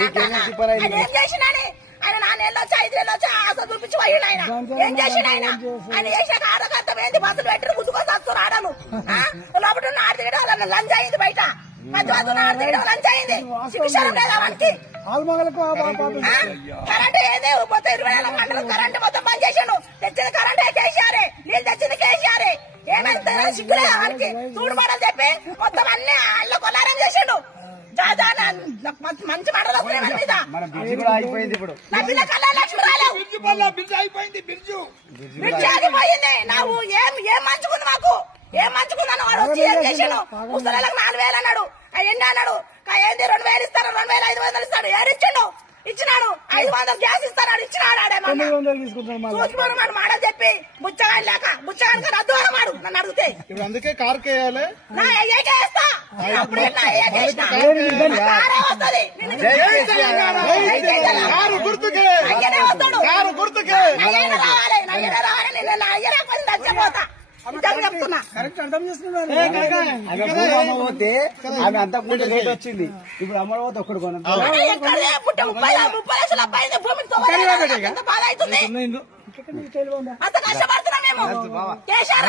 ఏం చేసినని ఆయన 4 ఏళ్ళు వచ్చి 5 ఏళ్ళు వచ్చి ఆశ చూపించి పోయిండు ఆయన ఏం చేసిండు ఆయన చేసాక ఆడకంతం ఏంది బస్సులు పెట్టి గుద్దుకొని వస్తారు ఆడలు లోపల ఆడ దిగడం లంచ్ అయింది బయట మధ్యవర్తులు ఆడ దిగడం లంచ్ అయింది శిక్షణ లేదా వానికి కరెంట్ ఏదే మొత్తం 24 గంటలు కరెంట్ మొత్తం బంద్ చేసాడు తెచ్చింది కరెంట్ కేసీఆర్ నీళ్ళు తెచ్చింది కేసీఆర్ ఏమైతే సిగ్గులేదు వానికి చూడు మాటలు చెప్పి మొత్తం అన్ని అల్ల కొలారం చేసాడు మంచి మాటలు వస్తున్నాయి మన మీద నా పిల్ల కళ్యాణ లక్ష్మి రాలేవు బ్రిడ్జి ఆగిపోయింది నువ్వు ఏం మంచుకుంది మాకు ఏం మంచుకుందని వాడు వచ్చి ఏం చేసాడు ముసలిలకు 4000 అన్నాడు ఎన్ని అన్నాడు ఏంది 2000 ఇస్తాడు 2500 ఇస్తాడు ఏడిచ్చిండు ఇచ్చినాడు 500 గ్యాస్ ఇస్తాడు ఇచ్చినాడు ఆడేమన్నాడు మాటలు చెప్పి బుచ్చగాని లేక బుచ్చగాని రద్దు అనమాడు నన్ను అడిగితే ఇప్పుడు అందుకే కారు కేయాలి నా ఏకే వేస్తా అప్పుడు గుర్తుకే చచ్చిపోతా చెప్తున్నా పోతే ఆమె అంతా కూడా రేట్ వచ్చింది ఇప్పుడు అమ్మ పోతే ఒక్కడు కొన 30 లక్షల పైన భూమిని ఎంత బాధ అవుతుంది అంత కష్టపడుతున్నాం మేము కేసీఆర్